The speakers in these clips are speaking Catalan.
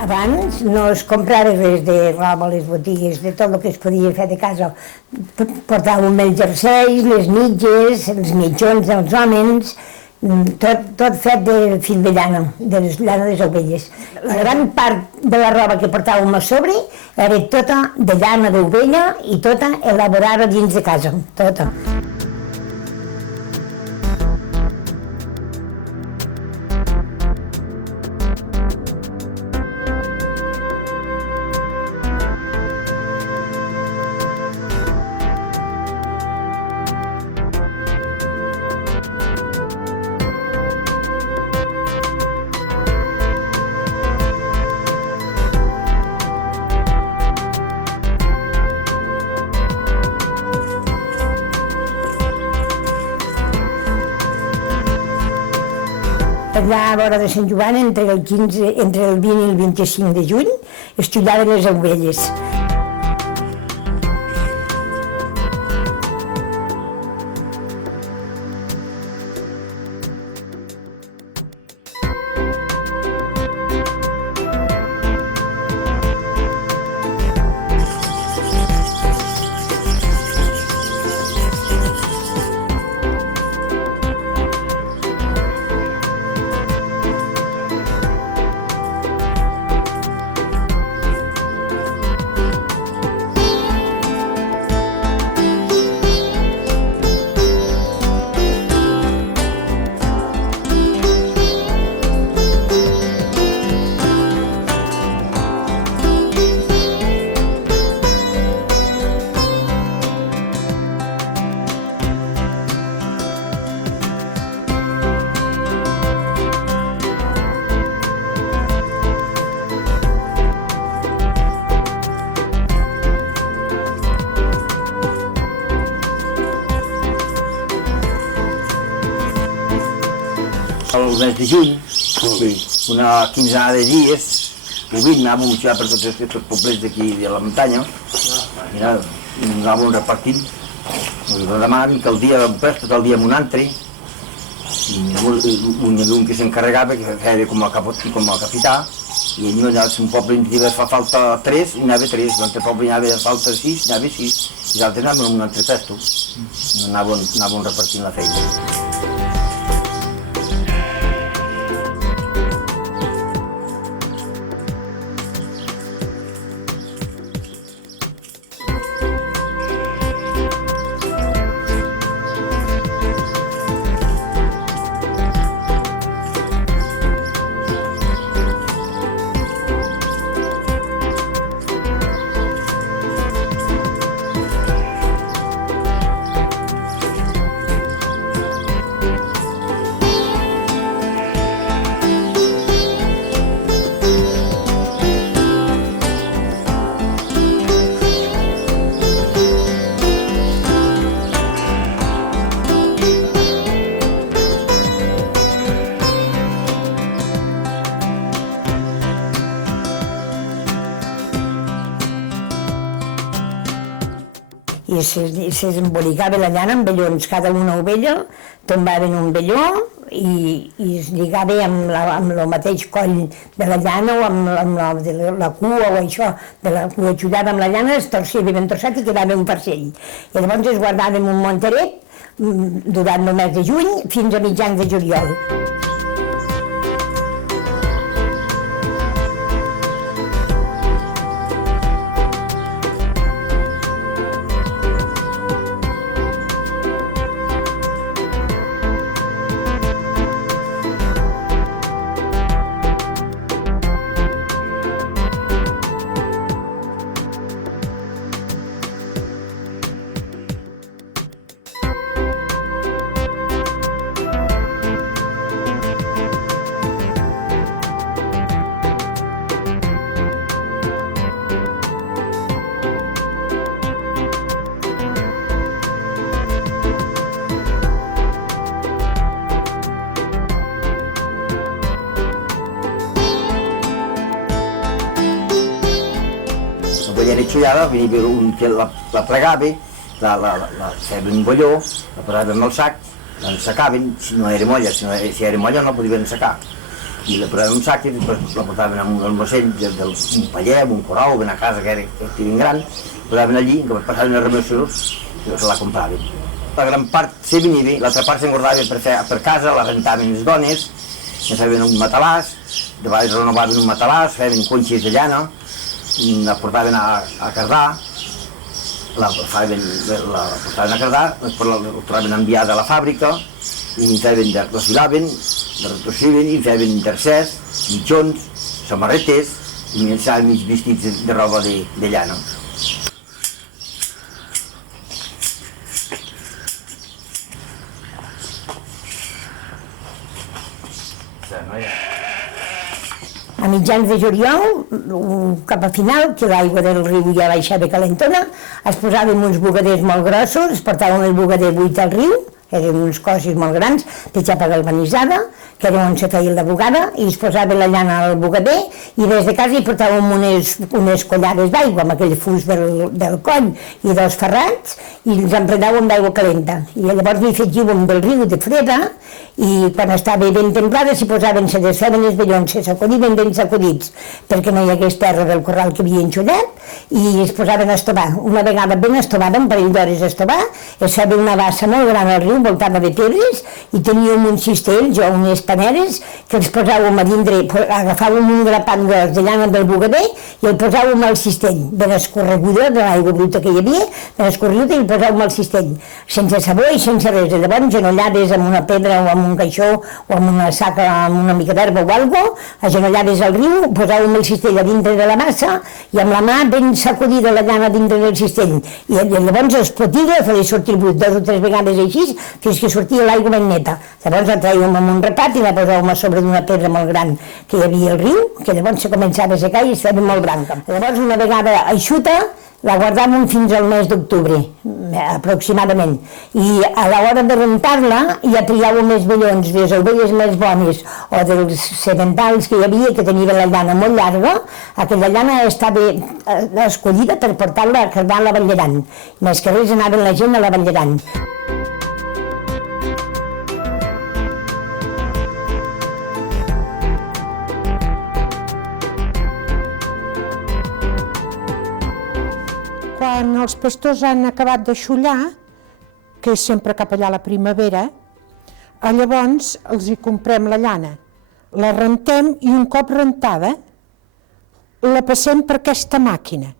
Abans no es comprava res de roba a les botigues, de tot el que es podia fer de casa. Portàvem els jerseis, les mitges, els mitjons dels homes, tot fet de fil de llana, de llana de les ovelles. La gran part de la roba que portàvem a sobre era tota de llana d'ovella i tota elaborada dins de casa, tota. Allà a vora de Sant Joan, entre el 20 i el 25 de juny, es xullaven les ovelles. El mes de juny, una quinzena de dies, anàvem ja per tots aquests poblets d'aquí de la muntanya, anàvem repartint. Demà que el dia després, tot el dia amb un altre, un que s'encarregava, que feia com a capità, i allò un poble hi fa falta 3, i anava 3, l'altre poble hi havia falta 6, i anava 6, i l'altre anàvem en un altre pesto, anàvem repartint la feina. I s'embolicava la llana amb vellons, cada una ovella tombaven un velló i es lligava amb el mateix coll de la llana o amb la cua o això, ho xullava amb la llana, es torcia ben trossat i quedava un farcell. I llavors es guardava en un monteret durant el mes de juny fins a mitjans de juliol. Era xullada, venia un que la plegava, la feia un bolló, la posava amb el sac, l'ensecaven, si no era molla, si era molla no podien ensecar. i la posaven en un sac i després la portaven en un almacén d'un paller, un corau, una casa que era gran, la posaven allí, que passaven les revolucions i se la compraven. La gran part se venia, l'altra part s'engordava per casa, la rentaven les dones, ja feien un matalàs, de vegades renovaven un matalàs, feien conxes de llana, la portaven a cardar, la portaven a cardar, després la tornaven a enviar de la fàbrica i la filaven, la retorciven i feien tercers, mitjons, samarretes i mig vestits de roba de llana. A mitjans de juliol, cap a final, que l'aigua del riu ja baixava calentona, es posaven uns bugaders molt grossos, es portaven el bugader buit al riu, eren uns cossos molt grans, de xapa galvanitzada, que era on se feia la bugada, i es posava la llana al bugader, i des de casa hi portàvem unes collades d'aigua, amb aquell fus del coll i dels ferrats, i els emplenàvem d'aigua calenta. I llavors hi afegíem del riu de freda, i quan estava ben templada s'hi posaven, se desfeien els vellons, se sacudien ben sacudits, perquè no hi hagués terra del corral que havia enxullat, i es posaven a estovar. Una vegada ben estovada, un parell d'hores a estovar, es feia una bassa molt gran al riu, envoltada de pedres, i teníem uns cistells o unes paneres que els posàvem a dintre, agafàvem un grapat gros de llana del bugader i el posàvem al cistell, ben escorreguda de l'aigua bruta que hi havia, ben escorreguda, i el posàvem al cistell, sense sabó i sense res. Llavors, genollades amb una pedra o amb un caixó o amb una saca amb una mica d'herba o algo, agenollades al riu, posàvem el cistell a dintre de la massa i amb la mà ben sacudida la llana dintre del cistell. I llavors es potia, feia sortir el brut 2 o 3 vegades així, fins que sortia l'aigua ben neta. Llavors la traiem amb un repat i la posàvem a sobre d'una pedra molt gran que hi havia al riu, que llavors se començava a secar i es feia molt blanca. Llavors, una vegada eixuta, la guardàvem fins al mes d'octubre, aproximadament. I a l'hora de rentar-la ja triàvem els vellons, les ovelles més bones o dels sementals que hi havia, que tenien la llana molt llarga. Aquella llana estava escollida per portar-la a cardar a la Vall d'Aran. Més que res anaven la gent a la Vall d'Aran. Quan els pastors han acabat de xollar, que és sempre cap allà a la primavera, llavors els hi comprem la llana, la rentem i un cop rentada la passem per aquesta màquina,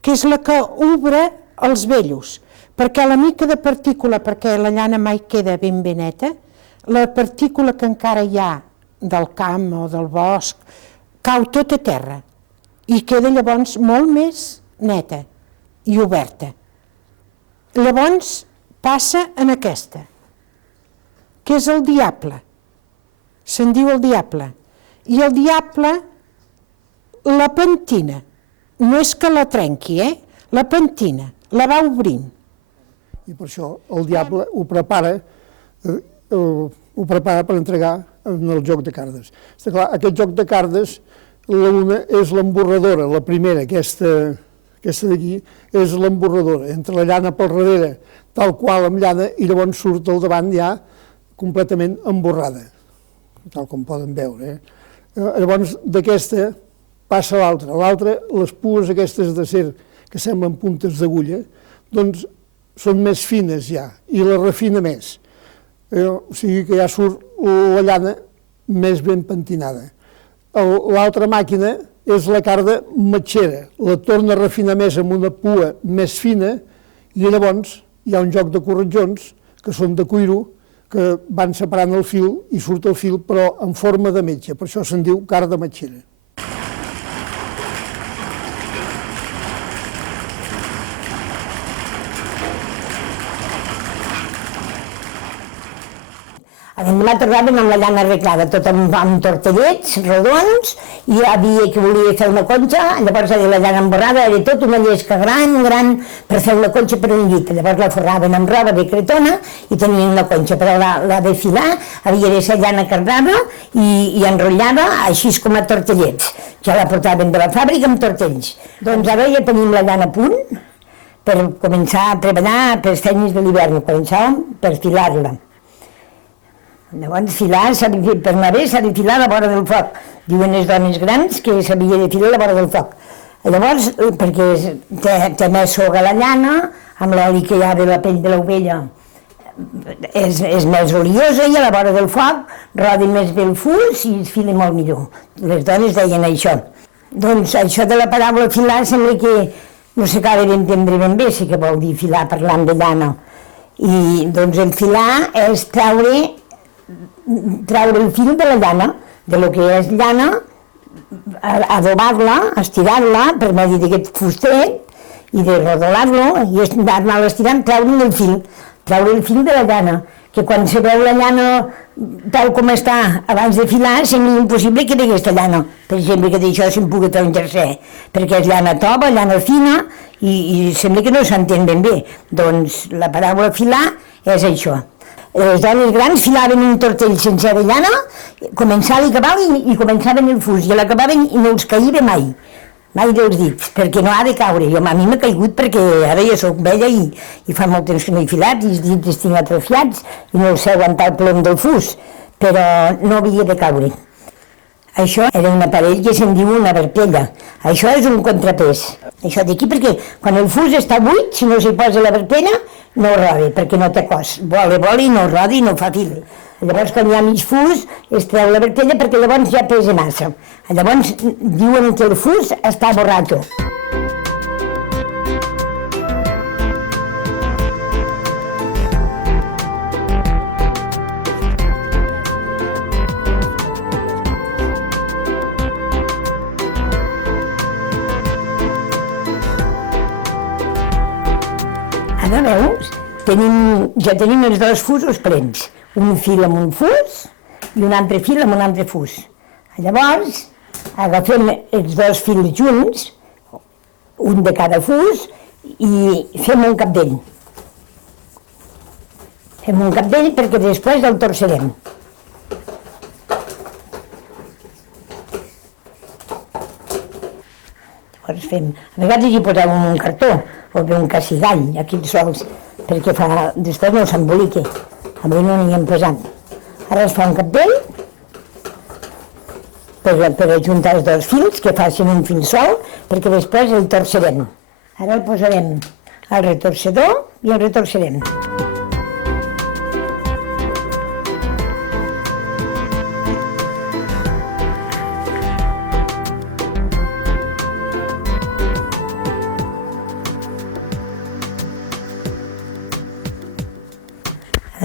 que és la que obre els vellos, perquè la mica de partícula, perquè la llana mai queda ben neta, la partícula que encara hi ha del camp o del bosc cau tot a terra i queda llavors molt més neta i oberta. Llavors passa en aquesta, que és el diable. Se'n diu el diable. I el diable la pentina. No és que la trenqui, la pentina, la va obrint. I per això el diable ho prepara per entregar en el joc de cardes. Està clar, aquest joc de cardes, una és l'emborradora, la primera, aquesta d'aquí, és l'emborradora, entra la llana pel darrere, tal qual amb llana, i llavors surt al davant ja completament emborrada, tal com poden veure. Llavors d'aquesta passa a l'altra. L'altra, les pues aquestes d'acer que semblen puntes d'agulla, doncs són més fines ja, i la refina més. O sigui que ja surt la llana més ben pentinada. L'altra màquina és la carda matxera, la torna a refinar més amb una pua més fina i llavors hi ha un joc de corretjons que són de cuiro que van separant el fil i surt el fil però en forma de metge, per això se'n diu carda matxera. La tornaven amb la llana arreglada, tot amb tortellets rodons, i hi havia qui volia fer una conxa, llavors la llana emborrada era tot una llesca gran per fer una conxa per un llit. Llavors la forraven amb roba de cretona i tenien una conxa, però la de filar havia de ser llana cardada i enrotllada així com a tortellets. Ja la portaven de la fàbrica amb tortells. Doncs ara ja tenim la llana a punt per començar a treballar per les feines de l'hivern, començàvem per filar-la. Llavors, filar, per anar bé s'ha de filar a la vora del foc. Diuen les dones grans que s'havia de filar a la vora del foc. Llavors, perquè té més soga la llana, amb l'oli que hi ha de la pell de l'ovella, és més oliosa i a la vora del foc rodi més bé el fus i es fila molt millor. Les dones deien això. Doncs això de la paraula filar sembla que no s'acaba d'entendre ben bé, sí que vol dir filar parlant de llana. I doncs el filar és treure el fil de la llana, de lo que és llana, adobar-la, estirar-la per medi d'aquest fustet i de rodolar-lo i anar-la estirant, treure el fil de la llana, que quan se veu la llana tal com està abans de filar sembla impossible que d'aquesta llana, per exemple, que d'això se'n pugui fer un jersei, perquè és llana tova, llana fina i sembla que no s'entén ben bé. Doncs la paraula filar és això. Les dones grans filaven un tortell sencer de llana, començava i acabava i començaven el fus i l'acabaven i no els caïva mai dels dits, perquè no ha de caure. A mi m'ha caigut perquè ara ja soc vella i fa molt temps que no he filat i els dits els tinc atrofiats i no els sé aguantar el plom del fus, però no havia de caure. Això era un aparell que se'n diu una vertella. Això és un contrapès. Això d'aquí perquè quan el fus està buit, si no s'hi posa la vertella, no roda, perquè no té cos. Vola i no roda i no fa fil. Llavors quan hi ha mig fus es treu la vertella perquè llavors ja pesa massa. Llavors diuen que el fus està borrato. Ara veus? Ja tenim els dos fusos plens. Un fil amb un fus i un altre fil amb un altre fus. Llavors, agafem els dos fils junts, un de cada fus, i fem un capdell. Fem un capdell perquè després el torcerem. Llavors fem... A vegades hi posem un cartó o bé un cassigall, aquí sols, perquè després no s'emboliqui. Avui no n'hi hem posat. Ara es fa un capdell per ajuntar els dos fils, que facin un fil sol, perquè després el torcerem. Ara el posarem al retorcedor i el retorcerem.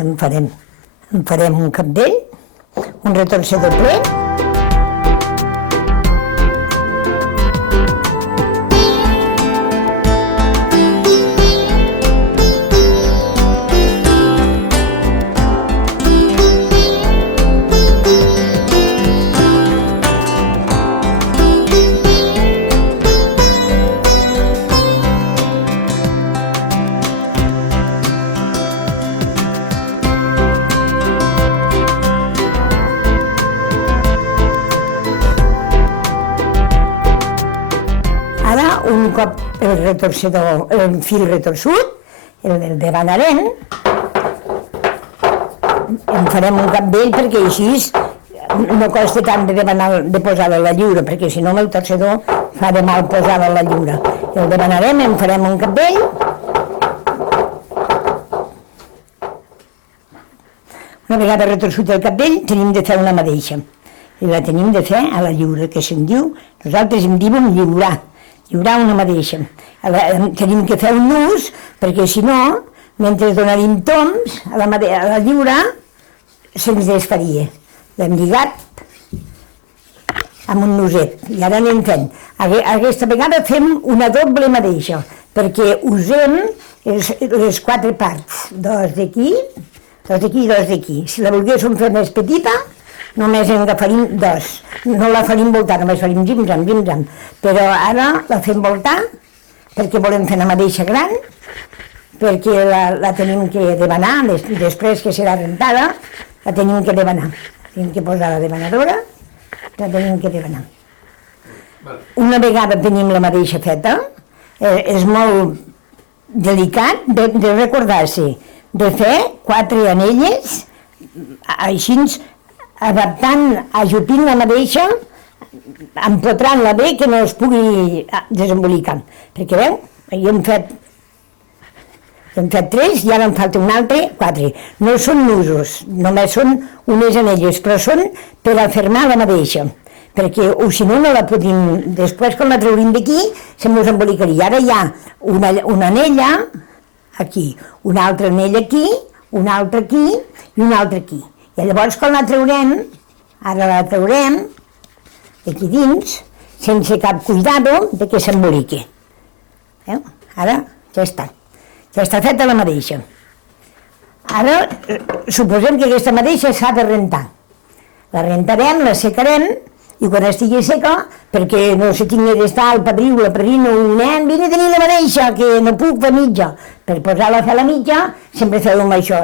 En farem un capdell, un retorcedor ple. Un cop el fil retorçut, el debanarem, en farem un capdell perquè així no costa tant de posar-lo a la lliura, perquè si no amb el torcedor fa de mal posar-lo a la lliura. El debanarem, en farem un capdell. Una vegada retorçut el capdell, tenim de fer una madeixa. I la tenim de fer a la lliura, que se'n diu, nosaltres en diuen lliurar. Lliurar una madeixa. Tenim que fer un nus, perquè si no, mentre donaríem toms a la lliura, se'ns desfaria. L'hem lligat amb un nuset, i ara anem fent. Aquesta vegada fem una doble madeixa, perquè usem les quatre parts, dos d'aquí i dos d'aquí. Si la volguéssim fer més petita, només en agafaríem dos. No la faríem voltar, només faríem zim-zam. Però ara la fem voltar perquè volem fer una madeixa gran, perquè la tenim que debanar, després que serà rentada, la tenim que debanar. Tenim que posar la debanadora, la tenim que debanar. Una vegada tenim la madeixa feta, és molt delicat de recordar-se de fer 4 anelles així, adaptant, ajupint la mateixa, empotrant-la bé que no es pugui desembolicar. Perquè veu, jo hem fet 3 i ara em falta un altre, 4. No són nusos, només són unes anelles, però són per afermar la mateixa. Perquè, o si no, no la podem... Després, quan la traurim d'aquí, se mos embolicaria. Ara hi ha una anella aquí, una altra anella aquí, una altra aquí i una altra aquí. I llavors, quan la traurem, ara la traurem d'aquí dins, sense cap cuidado de que s'emboliqui. Ara ja està. Ja està feta la mateixa. Ara, suposem que aquesta mateixa s'ha de rentar. La rentarem, la secarem, i quan estigui seca, perquè no se tingui d'estar el padrí o la padrina o un nen, vine a tenir la mateixa, que no puc fer mitja. Per posar-la a fer la mitja, sempre fèiem això.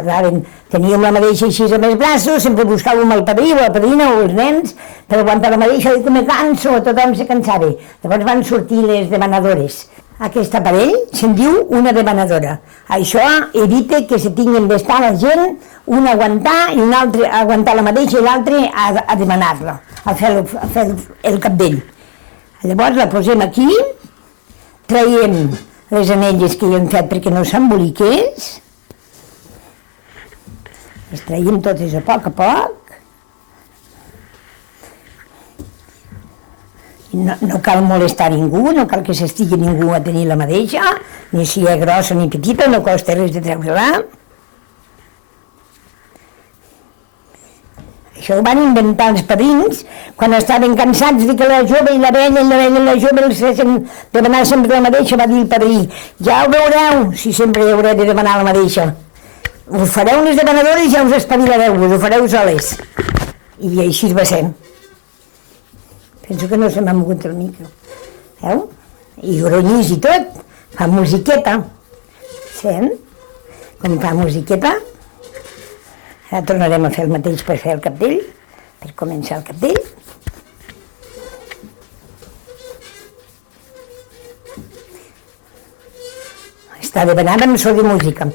Teníem la mateixa així amb els braços, sempre buscàvem el padrí o la padrina o els nens per aguantar la mateixa, i que me canso, tothom se cansava. Llavors van sortir les demanadores. Aquest aparell se'n diu una demanadora. Això evita que se tinguin d'estar la gent, un a aguantar i un altre a aguantar la mateixa i l'altre a demanar-la, a fer el cabdell. Llavors la posem aquí, traiem les anelles que hi hem fet perquè no s'emboliqués, les traiem totes a poc, no cal molestar ningú, no cal que s'estigui ningú a tenir la mateixa, ni si és grossa ni petita, no costa res de treure-la. Això ho van inventar els padrins quan estaven cansats de que la jove i la vella i la jove els fessin demanar sempre la mateixa, va dir el padrí, ja ho veureu, si sempre haureu de demanar la mateixa. Us fareu unes demanadores i ja us espavilareu, us ho fareu soles. I així va ser. Penso que no se m'ha mogut el micro. Veu? I gronyís i tot. Fa musiqueta. Sent? Com fa musiqueta. Ara tornarem a fer el mateix per fer el cabdell, per començar el cabdell. Està demanant amb so de música.